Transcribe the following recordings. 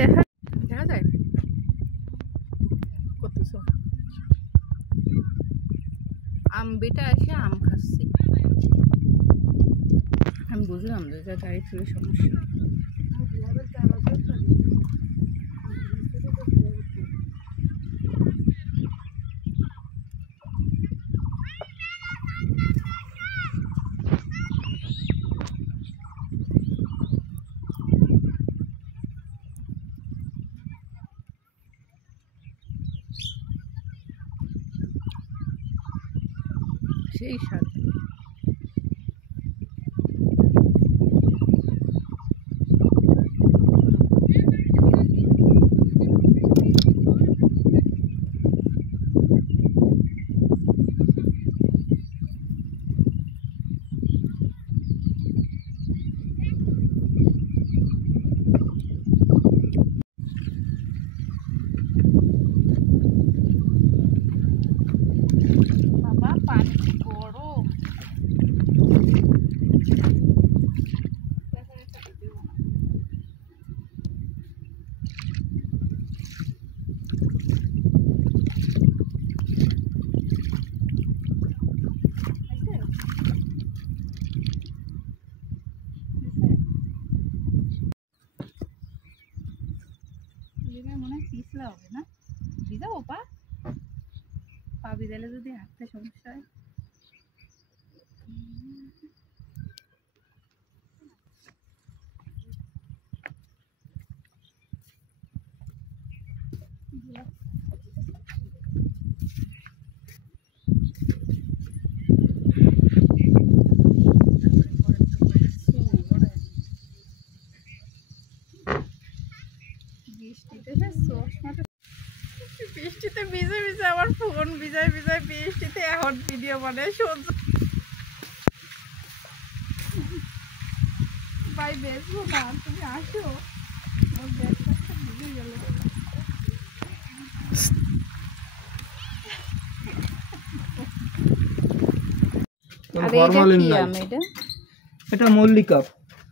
দেখা দেখা যায় করতেছ আম বেটা এসে আম খাচ্ছি আমি বুঝলাম যে এটা গাড়ি ফিরে সমস্যা সেই স্বাদ বাবা পানি গরম মনে হয় পিছলা হবে না ভিজাবো পা পা ভিজালে যদি হাঁটতে সমস্যা হয় বৃষ্টিতে ভিজে ভিজে আমার ফোন ভিজায় ভিজায় বৃষ্টিতে এখন ভিডিও বানায় সহ্য ভাই বেসবো না তুমি আসো ওর ব্যাগটা ভিজে গেল আর এটা কি আম এটা মল্লিকা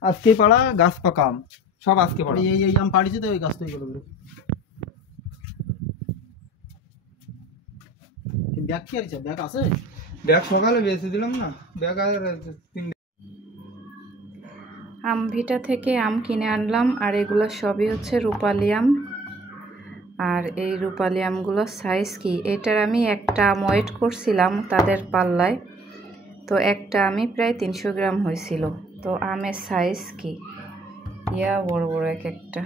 আজকে পাড়া গাছ পাকা আম সব আজকে পাড়া এই আম পাড়িছে তো ওই গাছ তৈরি করে ব্যাগ কি আছে ব্যাগ আছে ব্যাগ সকালে বেচে দিলাম না ব্যাগ আর আম ভিটা থেকে আম কিনে আনলাম আর এগুলো সবই হচ্ছে রূপালি আম আর এই রূপালি আমগুলোর সাইজ কি এটার আমি একটা আম ওয়েট করছিলাম তাদের পাল্লায় তো একটা আমি প্রায় 300 গ্রাম হয়েছিল তো আমের সাইজ কি ইয়া বড় বড় এক একটা